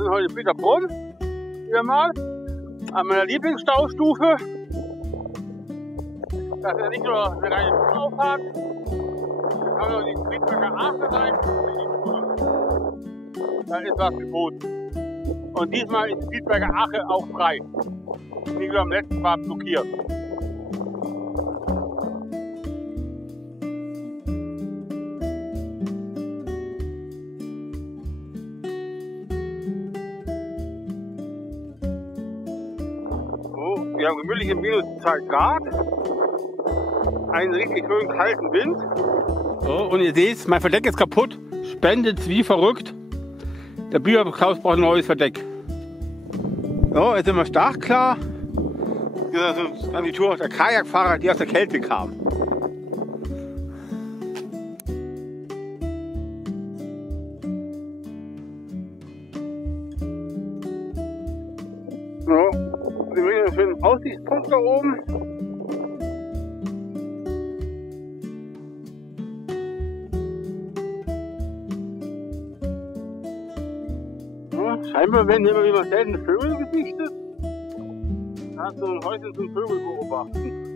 sind heute in Peterbrunn, wieder mal, an meiner Lieblingsstaustufe. Das ist ja nicht nur eine reine Tourauffahrt, da kann man noch die Friedberger Ache rein. Da ist was geboten. Und diesmal ist die Friedberger Ache auch frei. Nicht wie beim letzten Mal blockiert. Wir haben gemütliche minus 2 Grad, einen richtig schönen kalten Wind. So, und ihr seht, mein Verdeck ist kaputt, spendet wie verrückt. Der Biber-Klaus braucht ein neues Verdeck. So, jetzt sind wir startklar. Das ist dann die Tour der Kajakfahrer, die aus der Kälte kamen. So. Wir haben einen schönen Aussichtspunkt da oben. Ja, scheinbar werden immer wieder seltene Vögel gesichtet. Da hat so ein Häuschen zum Vögel beobachten.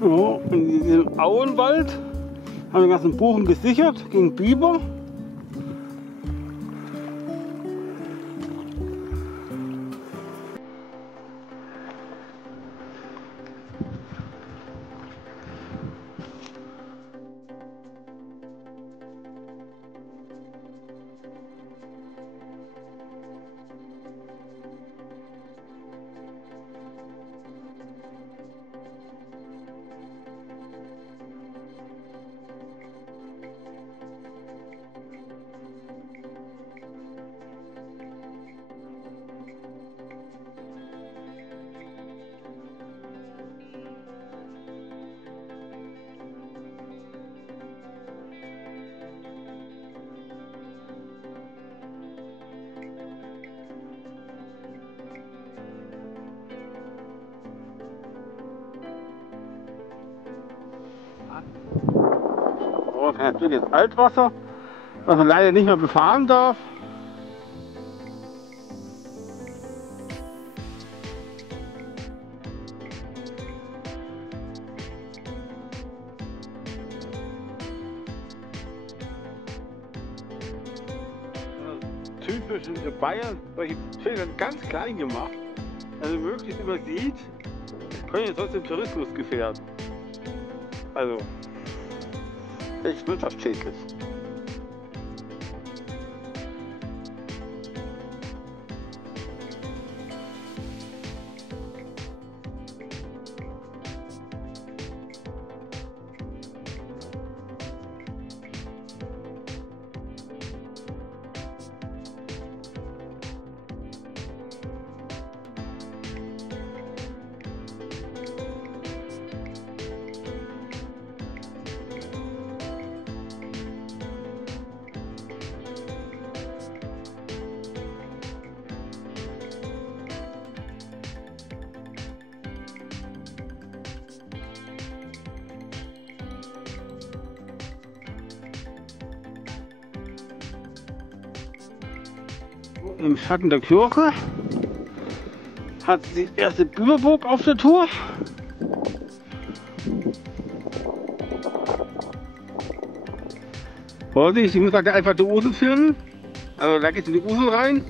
So, in diesem Auenwald haben wir den ganzen Buchen gesichert gegen Biber. So, das ist natürlich jetzt Altwasser, was man leider nicht mehr befahren darf. Typisch in Bayern, solche Schilder ganz klein gemacht, also möglichst übersieht, können jetzt trotzdem Tourismus gefährden. Also, echt wirtschaftsschädlich. Im Schatten der Kirche hat die erste Biberburg auf der Tour. Vorsicht, ich muss da einfach die Ursel führen. Also da geht in die Ursel rein,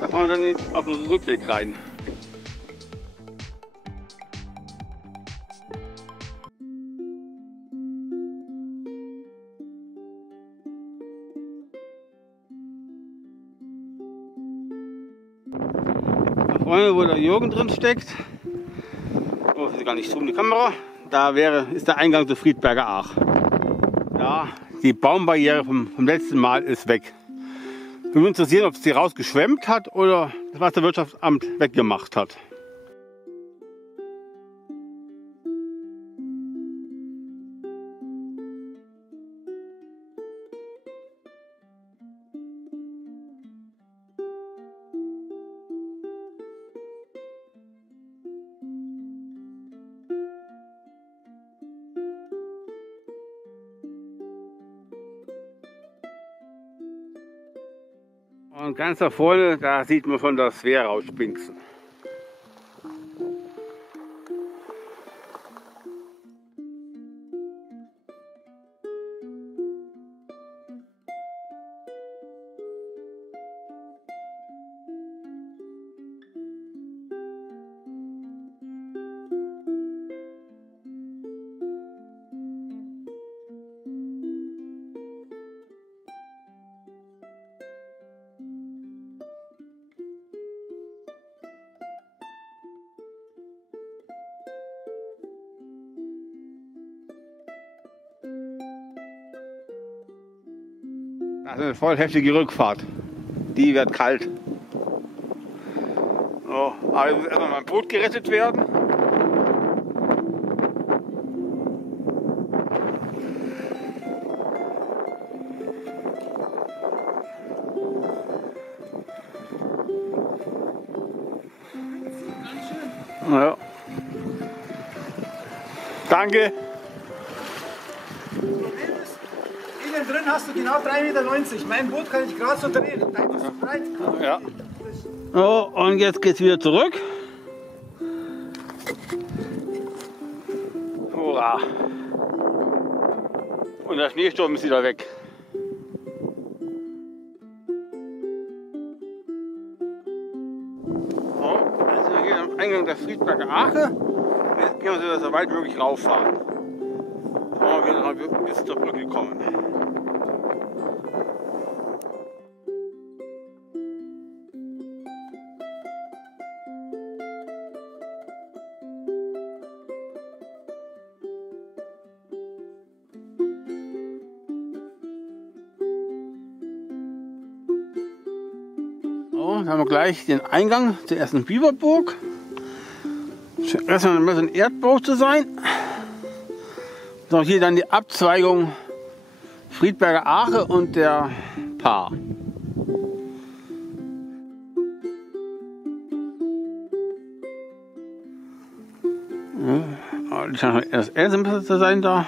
da fahren wir dann auf den Rückweg rein. Vorne, wo der Jürgen drin steckt, oh, das ist gar nicht so in die Kamera, da ist der Eingang zur Friedberger Ach. Ja, die Baumbarriere vom letzten Mal ist weg. Wir würden uns interessieren, ob es die rausgeschwemmt hat oder das Wasserwirtschaftsamt weggemacht hat. Und ganz da vorne, da sieht man schon das Wehr rauspinksen. Das ist eine voll heftige Rückfahrt. Die wird kalt. So, aber jetzt muss erstmal mein Boot gerettet werden. Ja. Danke. Innen drin hast du genau 3,90 Meter. Mein Boot kann ich gerade so drehen. Dein ist zu breit. Ja. So, und jetzt geht's wieder zurück. Hurra. Und der Schneesturm ist wieder weg. So, jetzt sind wir hier am Eingang der Friedberger Ache. Und jetzt gehen wir so weit wie möglich rauffahren. So, wir sind bis zur Brücke gekommen. So, dann haben wir gleich den Eingang zur ersten Biberburg. Erstmal muss ein Erdbau zu sein. So, hier dann die Abzweigung Friedberger Ache und der Paar. Ja, die scheint das erste zu sein da.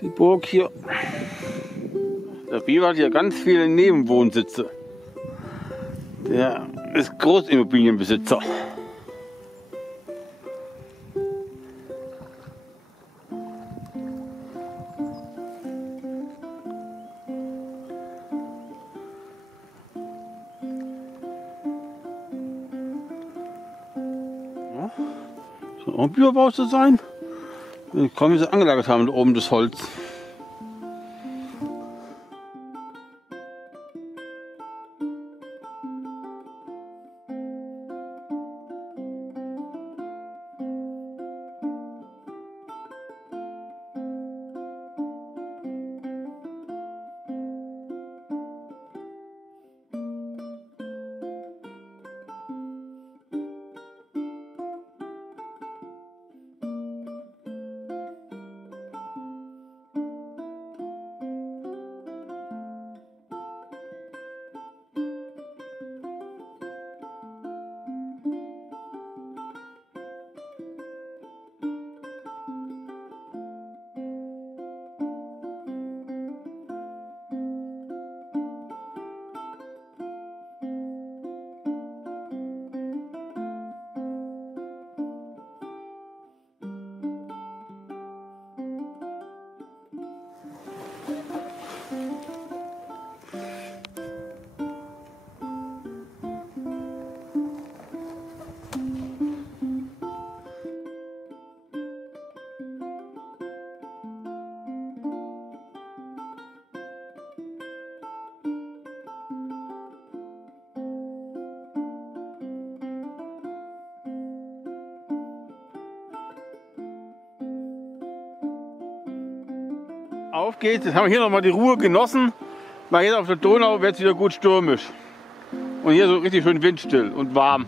Die Burg hier. Der Biber hat hier ganz viele Nebenwohnsitze. Der ist Großimmobilienbesitzer. Ja, soll auch ein Biberbau zu sein. Ich kann, wie sie angelagert haben, da oben das Holz. Auf geht's, jetzt haben wir hier nochmal die Ruhe genossen, weil hier auf der Donau wird es wieder gut stürmisch. Und hier so richtig schön windstill und warm.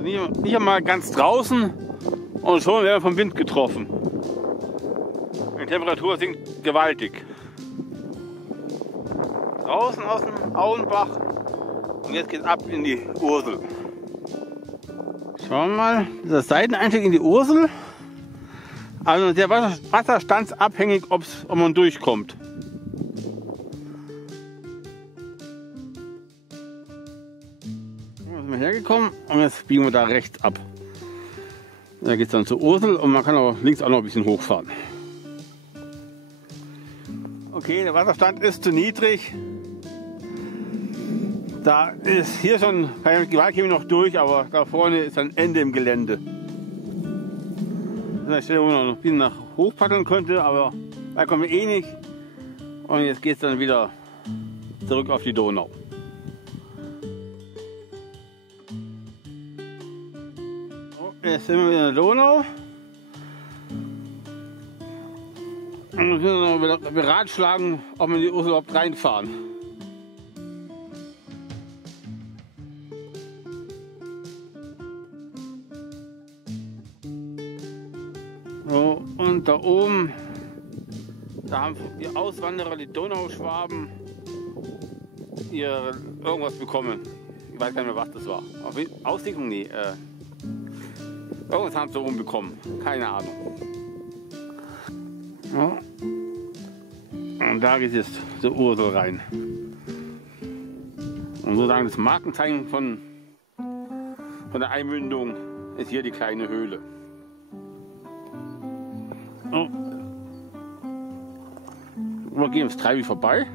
Nicht einmal ganz draußen und schon werden wir vom Wind getroffen. Die Temperatur sinkt gewaltig. Draußen aus dem Auenbach und jetzt geht es ab in die Ursel. Schauen wir mal, dieser Seiteneinstieg in die Ursel. Also der wasserstandsabhängig, ob man durchkommt. Da sind wir hergekommen und jetzt biegen wir da rechts ab. Da geht es dann zur Ursel und man kann auch links auch noch ein bisschen hochfahren. Okay, der Wasserstand ist zu niedrig. Da ist hier schon, bei dem Gewalt käme ich noch durch, aber da vorne ist ein Ende im Gelände. Das ist eine Stelle, wo man noch ein bisschen nach hoch paddeln könnte, aber da kommen wir eh nicht. Und jetzt geht es dann wieder zurück auf die Donau. So, jetzt sind wir wieder in der Donau. Und wir müssen noch beratschlagen, ob wir in die Ursel überhaupt reinfahren. So, und da oben, da haben die Auswanderer, die Donauschwaben, ihr irgendwas bekommen. Ich weiß gar nicht mehr, was das war. Aussiedlung? Nee. Irgendwas haben sie oben bekommen. Keine Ahnung. So. Und da geht jetzt zur Ursel rein. Und sozusagen das Markenzeichen von der Einmündung ist hier die kleine Höhle. Oh. Wir gehen ins Treibi vorbei.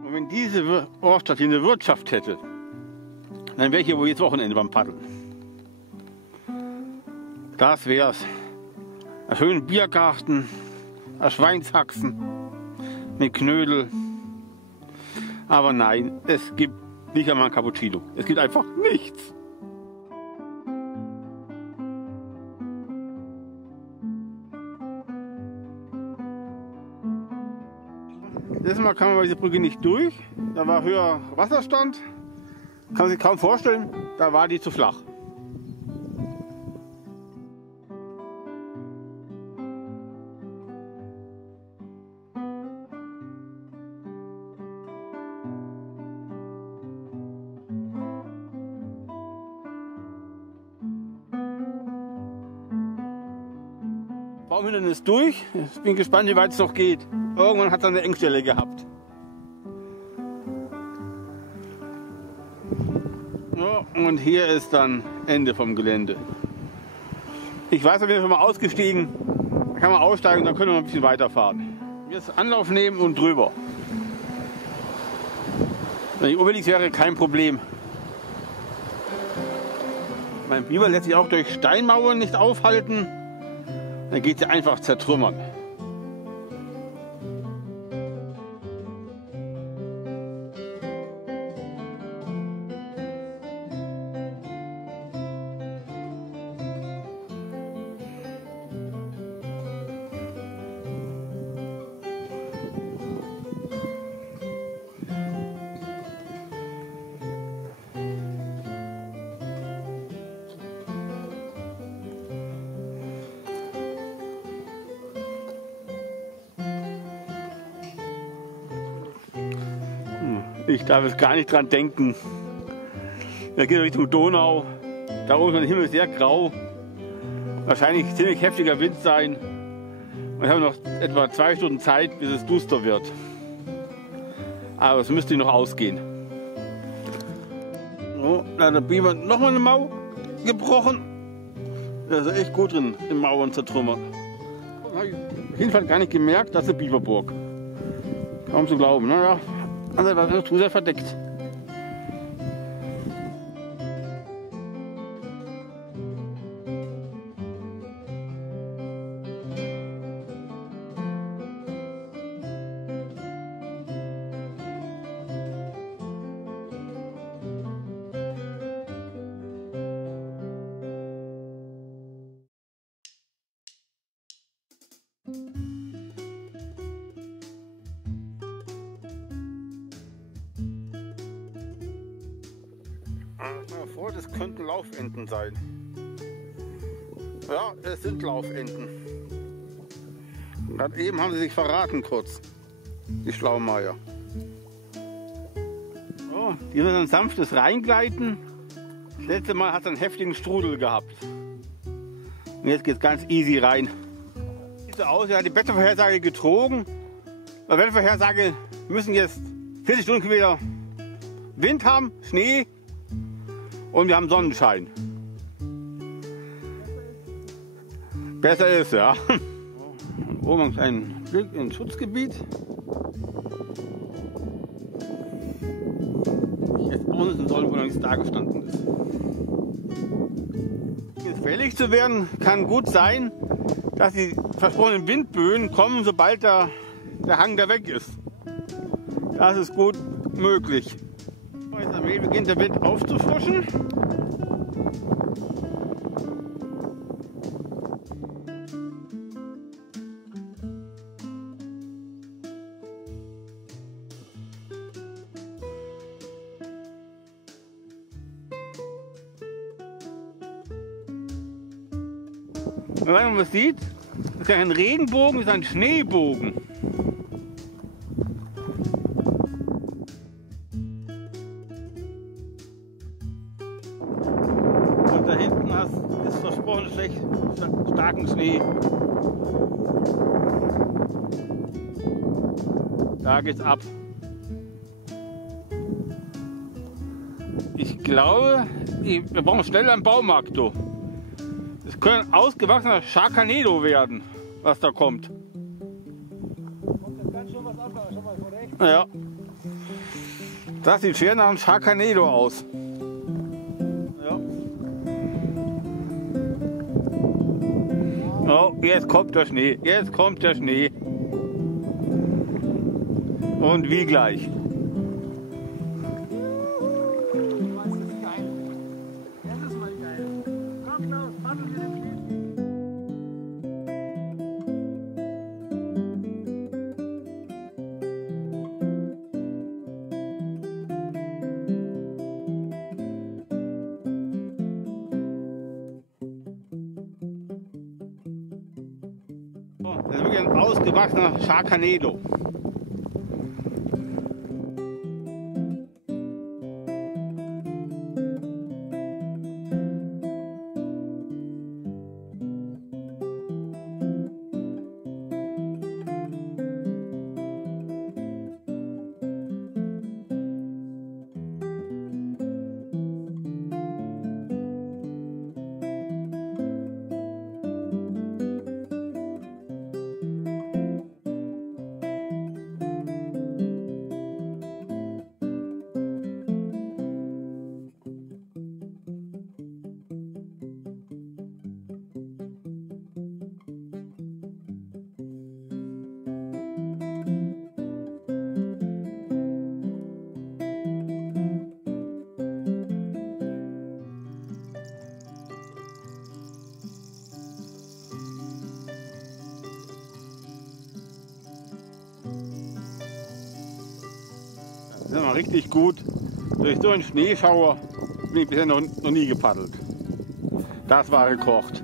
Und wenn diese Ortstadt hier eine Wirtschaft hätte, dann wäre ich hier wohl jedes Wochenende beim Paddeln. Das wär's. Ein schöner Biergarten, ein Schweinshaxen mit Knödel. Aber nein, es gibt nicht einmal ein Cappuccino. Es gibt einfach nichts. Letztes Mal kam man bei dieser Brücke nicht durch. Da war höher Wasserstand. Kann man sich kaum vorstellen, da war die zu flach. Baumhindernis durch. Ich bin gespannt, wie weit es noch geht. Irgendwann hat es eine Engstelle gehabt. Ja, und hier ist dann Ende vom Gelände. Ich weiß, wir sind schon mal ausgestiegen. Da kann man aussteigen, dann können wir noch ein bisschen weiterfahren. Jetzt Anlauf nehmen und drüber. Wenn ich Obelix wäre, kein Problem. Mein Biber lässt sich auch durch Steinmauern nicht aufhalten. Dann geht sie einfach zertrümmern. Ich darf jetzt gar nicht dran denken. Da geht Richtung Donau. Da oben ist der Himmel sehr grau. Wahrscheinlich ziemlich heftiger Wind sein. Wir haben noch etwa 2 Stunden Zeit, bis es duster wird. Aber es müsste noch ausgehen. So, da hat der Biber nochmal eine Mauer gebrochen. Der ist echt gut drin, in Mauern zertrümmern. Habe ich auf jeden Fall gar nicht gemerkt, das ist eine Biberburg. Kaum zu glauben. Naja. Also war das zu sehr verdeckt. vor, das könnten Laufenten sein. Ja, es sind Laufenten. Gerade eben haben sie sich verraten kurz, die Schlaumeier. So, die müssen ein sanftes Reingleiten. Das letzte Mal hat es einen heftigen Strudel gehabt. Und jetzt geht es ganz easy rein. Sieht so aus, er hat die Wettervorhersage getrogen. Bei Wettervorhersage müssen jetzt 40 Stundenkilometer Wind haben, Schnee und wir haben Sonnenschein. Besser ist, ja. Oben ein Blick ins Schutzgebiet. Jetzt unten sollen, wo noch nichts da gestanden ist. Jetzt fällig zu werden, kann gut sein, dass die versprochenen Windböen kommen, sobald der Hang da weg ist. Das ist gut möglich. Jetzt beginnt der Wind aufzufrischen. Und wenn man sieht, ist kein Regenbogen, ist ein Schneebogen. Und da hinten ist versprochen starken Schnee. Da geht's ab. Ich glaube, wir brauchen schnell einen Baumarkt. Du. Es könnte ein ausgewachsener Sharknado werden, was da kommt. Kommt jetzt ganz schön was ab, schon mal korrekt. Ja. Das sieht schwer nach einem Sharknado aus. Ja. Oh, jetzt kommt der Schnee. Jetzt kommt der Schnee. Und wie gleich. Das ist wirklich ein ausgewachsener Sharknado. Das ist mal richtig gut. Durch so einen Schneeschauer bin ich bisher noch nie gepaddelt. Das war gekocht.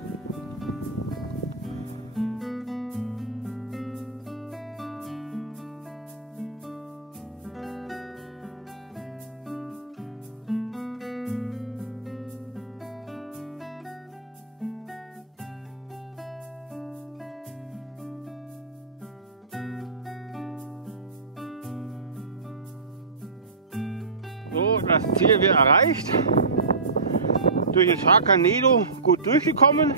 So, das Ziel wird erreicht. Durch den Sharknado gut durchgekommen.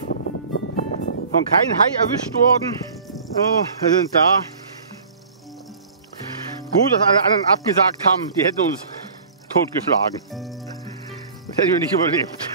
Von keinem Hai erwischt worden. So, wir sind da. Gut, dass alle anderen abgesagt haben, die hätten uns totgeschlagen. Das hätten wir nicht überlebt.